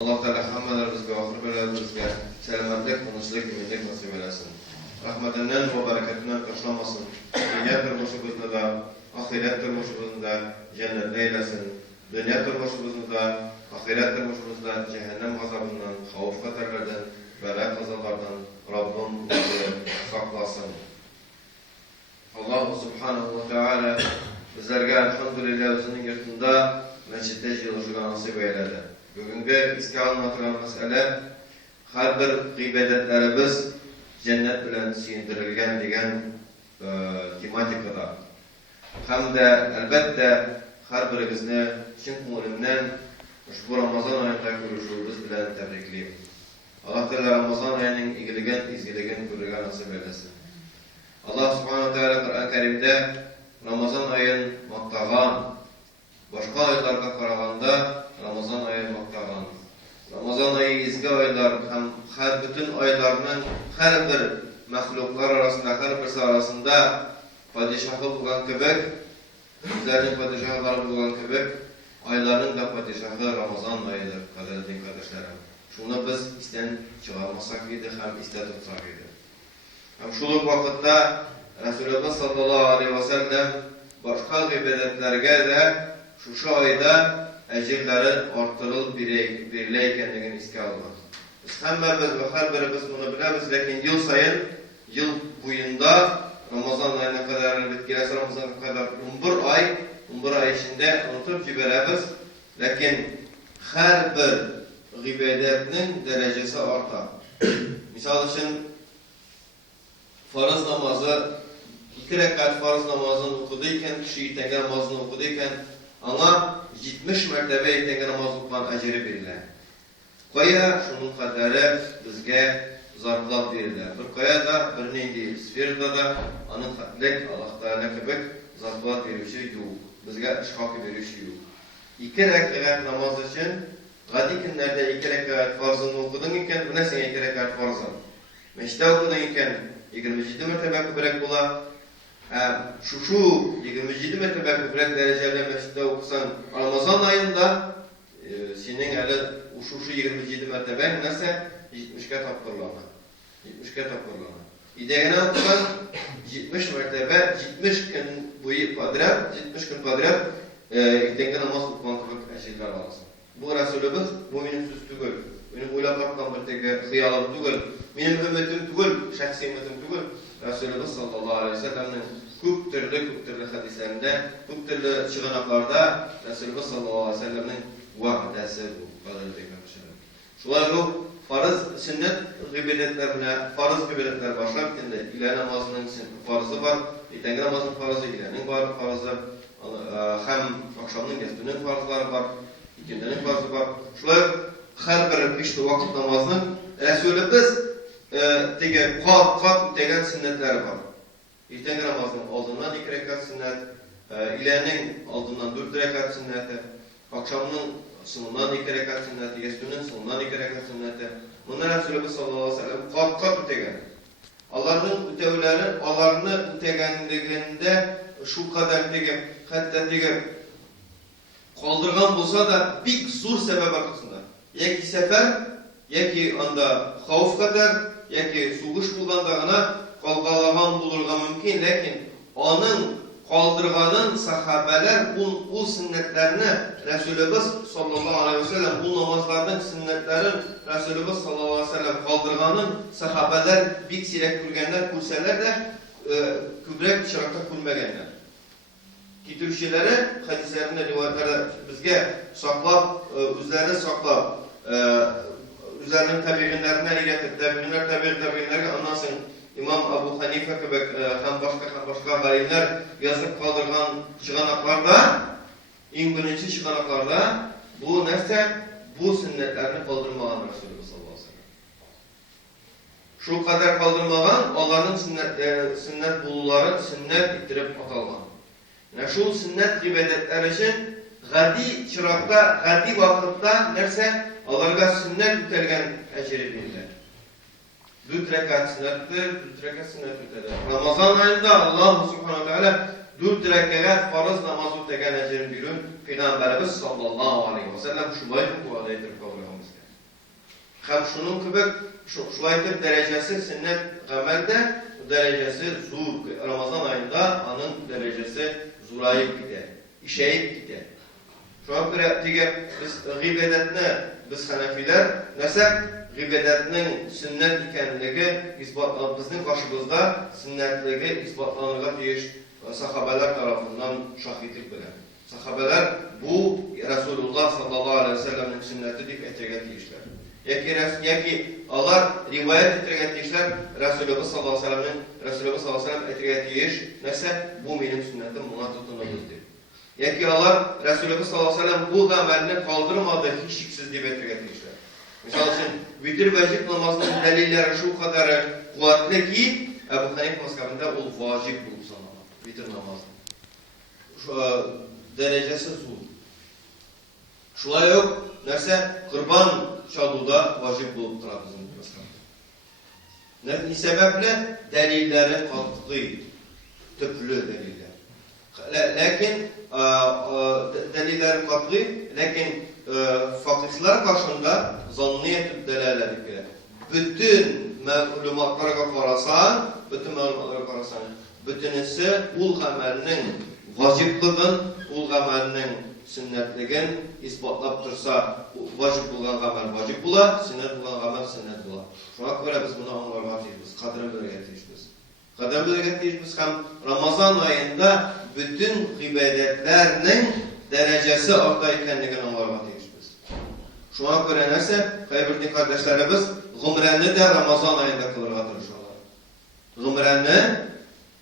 Allah Teala hammalarımızga, ahirlerimizga selametlik, tinchlik, eminlik nasip eylesin. Rahmetinden ve bereketinden taşlamasın. Dünya turmuşumuzda da, ahiret turmuşumuzda da cennet eylesin. Dünya turmuşumuzda da, ahiret turmuşumuzda cehennem azabından, havf katerlerden, bela kazalardan Rabbim bizi saklasın. Allah Subhanahu ve Teala bizlerge elhamdülillah özünün yurtunda meçhitte yılışıga nasip eyledi. Bugünkü iske anlatılan mesele her bir gıybedetlerimiz cennet bilen siyindirilgen degen tematikada. Hem de elbette her birimizni chin ko'nglimdan ushbu Ramazon oyida ko'rishimiz bilan tabrikleyim. Allah Teala Ramazon oyining izgiligini ko'rishga nasib eylesin. Allah Subhanahu Teala Kur'an-ı Kerim'de Ramazon ayın maqtagan, başka aylarga qaraganda Ramazon ayı maqtagan. Ramazon ayı izgi aylar hem her bütün aylarının her bir mahluklar arasında, her birisi arasında padişahı bulgan kebek, bizlerin padişahları bulgan kebek, ayların da padişahı Ramazon ayıdır, kaderli kardeşlerim. Şunu biz isten çıkarmasak idi, hem iste tutsak idi. Hem şuluk vakitte Resulullah sallallahu aleyhi ve sellem başka gıybedetlerge de şu ayda ecirlerin artırıl birleykenliğini iske almak. Biz hemmemiz ve her birimiz bunu biliriz, lakin yıl sayın, yıl boyunda Ramazan ayına kadar, bitkilesi Ramazan'a kadar 11 ay içinde unutup ciberemiz, lakin her bir gıybedetinin derecesi artar. Misal için farz namazı, 2 rekat farz namazını okuduyken, kişi itengen namazını okuduyken, ama 70 mertebe itengen namaz okuyan ecri biriler. Kaya şunun kadarı bizge zarflat biriler. Bir kaya da, bir neydi, sferda da, anın katlek, Allah Teala kebek zarflat birişi yok. Bizge işkaki birişi yok. 2 rekat namaz için, gadi günlerde 2 rekat farzını okudun iken, bu ne sen 2 rekat farzın? Meşte okudun iken, 27 mertebe kübrek bula, şu 27 mertebe kübrek dereceli meşte okusan Ramazan ayında senin eli şu 27 mertebe neyse 70'e tapırlama. 70'e tapırlama. İdegine okusan 70 mertebe, 70 gün boyu padrat, 70 gün padrat İdegine namaz okuman kübrek eşitler alasın. Bu Resulümüz, bu benim söz tügül. Benim uylap bakmam bir tek hıyalım tügül. Benim ümmetim tügül, şahsi ümmetim tügül. Resulullah sallallahu aleyhi ve sellem'in köp türlü hadislerinde, köp türlü çıganaklarda Resulullah sallallahu aleyhi ve sellem'in vahdesi bu kadar tekrar. Şulay bu farz sünnet gıybedetlerine, farz gıybedetler başlarken de ile namazının farzı var, itengi namazın farzı, ilenin var farzı, hem akşamın geçtiğinin farzları var, ikindinin farzı var. Şulay her bir işte vakit namazının Resulümüz kat degen sünnetleri var. İrtengi namazının aldığından 2 rekat sünnet, ilenin aldığından 4 rekat sünneti, akşamının sonundan 2 rekat sünneti, geçtiğinin sonundan 2 rekat sünneti. Bunlar Resulullah sallallahu aleyhi ve sellem kat ötegen. Allah'ın ötevleri, Allah'ını ötegenliğinde şu kadar degen, hatta degen kaldırgan bulsa da bir zor sebep arkasında. Yeki sefer, yeki anda havf kadar, yeki suğuş bulgandağına kalgalagan bulurga mümkün, lakin onun kaldırganın sahabeler bu sünnetlerini Resulullah sallallahu aleyhi ve sellem, bu namazlarının sünnetlerin Resulullah sallallahu aleyhi ve sellem kaldırganın sahabeler bir sirek kürgenler kurseler de kübrek çırakta kürmegenler. Ki Türkçeleri hadislerinde, rivayetlerde bizge saklap, üzerine saklap, üzerinin tabiinlerine iletip, tabiinlerine anlasın. İmam Abu Hanife gibi hem başka halimler yazıp kaldırgan çıganaklarda, en birinci çıganaklarda bu neyse bu sünnetlerini kaldırmagan Resulullah sallallahu aleyhi ve sellem. Şu kadar kaldırmagan, onların sünnet buluları sünnet ittirip atalgan. Yani şu sünnet ibadetler için gadi çırakta, gadi vakitte neyse onlarga sünnet ütelgen ecri bilirler. 4 rekat sünnettir, 4 rekat sünnettir. Ramazan ayında Allah Subhanahu Teala 4 rekat farz namazı ütelgen ecri bilirler. Peygamberimiz sallallahu aleyhi ve sellem şubayı bu adaydır kavramımızda. Hem şunun kibek şulaytip derecesi sünnet amelde derecesi zur. Ramazan ayında anın derecesi zurayıp gider. İşeyip gider. Şu an biz gıybedetine biz Hanefiler nesep gıybedetinin sünnet ikenligi bizning karşımızda sünnetligi ispatlanırga tiyiş sahabeler tarafından şahitlik bilen. Sahabeler bu Resulullah sallallahu aleyhi ve sellem'in sünneti dip etirge tiyişler. Yaki Allah rivayet etirge tiyişler Resulullah sallallahu aleyhi ve sellem etirge tiyiş nese bu benim sünnetim buna tutunulur. Yaki Allah Resulullah sallallahu aleyhi ve sellem bu amelini kaldırmadı hiç şüphesiz dip etirge tiyişler. Misal için vitir vecib namazının delilleri şu kadar kuvvetli ki Ebu Hanife mazhabında o vacip bulup sanılır. Vitir namazı. Derecesi zul. Şulay yok. Nerse kurban çaluda vacip bulup durar bizim mazhabında. Ne sebeple? Delillerin katlığı. Tüplü deliller. Lakin delillerin katlığı. Lakin fakirler karşında zanniyet delaletleri. Bütün məlumatlara qarasan, bütünüsü ul əməlinin vacibliğin, ul əməlinin sünnətliğin isbatlab tursa, vacib bulğan əməl vacib bula, sünnet bulğan əməl sünnet bula. Şuna görə biz bunu anlarmaq deyilimiz, qadrın bölgət deyilimiz. Qadrın bölgət deyilimiz həm Ramazan ayında bütün ibadətlərinin derecesi arta ikənliğini anlarmaq deyilimiz. Şuna görə nəsə, qaybirdik kardeşlərimiz, Gümrəni de Ramazan ayında kılırğa duruşurlar. Gümrəni,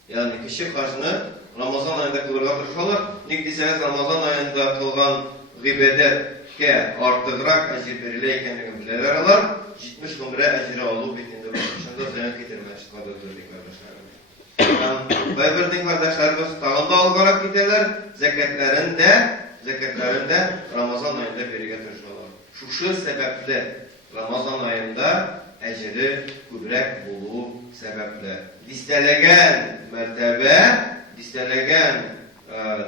yani kişi karşını Ramazan ayında kılırğa duruşurlar. Nikdiseniz Ramazan ayında kılgan gıybedetke artığırak əcir verileykenliğin bilələr alar. 70 gümrə əciri alıb bitində başında zəyan getirmək istiqadırdır kardeşlerimiz. Qaybirdik kardeşlerimiz tağında alğarak giderler. Zekatlərin de Ramazan ayında verige duruşurlar. Şu sebeple Ramazan ayında ecri kübrek bulu sebeple disteleyen mertebe, disteleyen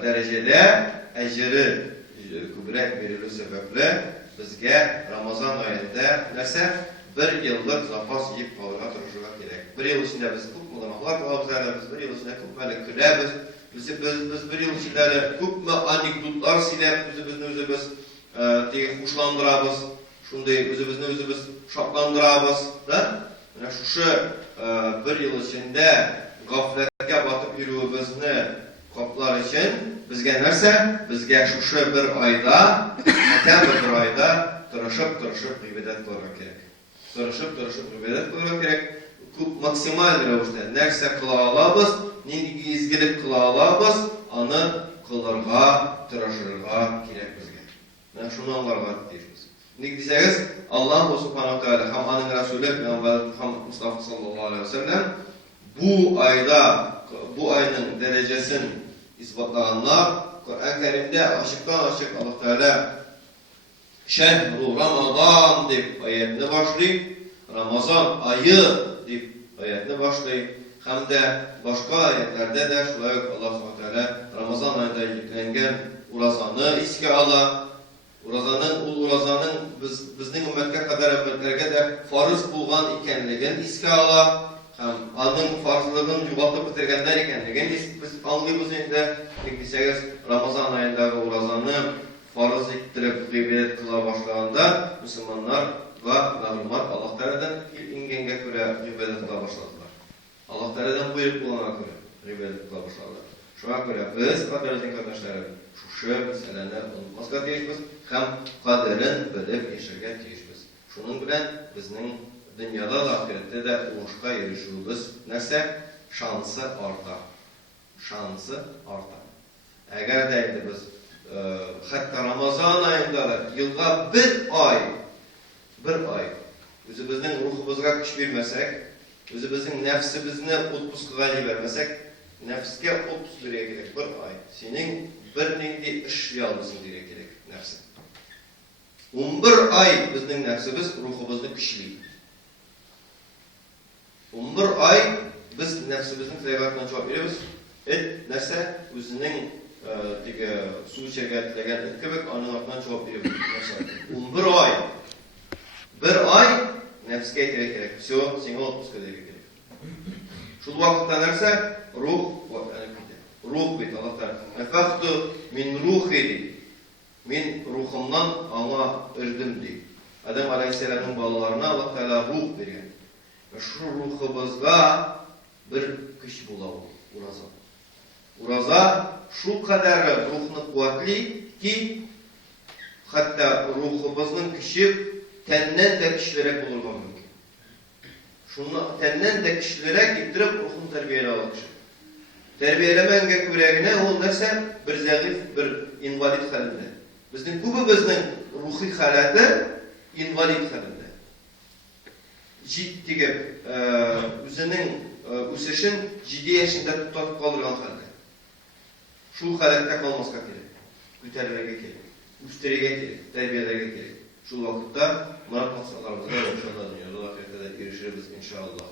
derecede ecri kübrek verilir sebeple bizge Ramazan ayında nese bir yıllık zapas yiyip kalırga duruşuga gerek. Bir yıl içinde biz çok mulanaklar kalabızlarla, biz bir yıl içinde çok böyle külebіз, biz bir yıl içinde çok anekdotlar silep, biz hoşlandırabız. Şunday özümüzü şaplandırabız da. Yani şu bir yıl içinde gafletke batıp yürüyübüzni kaplar için bizge nerse? Bizge şu bir ayda, bir ayda tırışıp ibadet kılmak gerek. Tırışıp ibadet kılmak gerek. Maksimal rövüşte nerse kıla alabız, neydi izgilip kıla alabız, anı kılırga, tırışırga gerek bizge. Yani şunu anlarga deyiriz. Nikdiseniz Allah Subhanahu Teala hem anın Resulü Peygamber Muhammed Mustafa sallallahu aleyhi ve sellem bu ayda bu ayının derecesini ispatlağanlar Kur'an-ı Kerim'de açıktan açık Allah Teala Şehru Ramazan deyip ayetini başlayıp Ramazan ayı deyip ayetini başlayıp hem de başka ayetlerde de şöyle Allah Subhanahu Teala Ramazan ayında yüklengen urazanı iske ala Urazanın bizning ümmetke kadar ümmetlerge de farz bulgan ikenligin iske ala, hem anın farzlığın yuvaltıp bitirgenler ikenligin biz anlıyoruz indi. Nikdiseniz Ramazan ayındaki urazanı farz ettirip gıybet kıla başlayanda Müslümanlar ve mağlumat Allah Teala'dan ingenge göre gıybet kıla başladılar. Allah Teala'dan buyruq bulana göre gıybet kıla başladılar. Şuna göre biz kaderlerin kardeşlerim şu meseleni unutmazga tiyişmiz, hem kaderin bilip yaşarga tiyişmiz. Şunun bilen bizning dünyada da ahirette de uğuşqa erişimiz nese? Şansı artar. Şansı artar. Eğer deydi biz hatta Ramazan ayında da yılda bir ay özümüzün ruhumuzga güç vermesek, özümüzün nefsimizni utpusqıga vermesek, nefsge otuz liraya gerek bir ay. Senin bir neydi işleyalımızın liraya gerek nefsin. 11 ay bizning nefsimiz ruhumuzni güçlü. 11 ay biz nefsimizin tayyorlatına cevap veriyoruz. Et nese özünün su içerge tilagan et kebek anın ardından cevap veriyoruz. 11 ay. Bir ay nefske керек. Все, сеңе отпуска деген керек. Шул вакытта нәрсә? Рух, вот аны китә. Рух бит Аллаһтан. Афахту мин рухи. Мин рухымнан аңа үрдем ди. Адам алейхиссаламның балаларына Аллаһ Таала рух биргән. Шу рухыбызга бер көч була ул, ураза. Ураза шу кадәр рухны куатли ки, хәтта рухыбызның көче тәннән дә көчлерәк булырга мөмкин. Шуны тәннән дә көчлерәк иттереп рухын тәрбияләй ала кеше. Тәрбияләмәгәнгә күрәгенә ул нәрсә? Бер зәгыйф, бер инвалид хәлендә. Безнең күбебезнең рухи халаты инвалид хәлендә. Җиттеге үзенең үсешен 7 яшендә туктатып калдырган хәлдә. Шул халәттә калмаска кирәк. Күтәрергә кирәк. Үстерергә кирәк, тәрбияләргә кирәк. Шул вакытта мурат максатларыбызга иншалла дөньяда, ахирәттә ирешербез иншалла.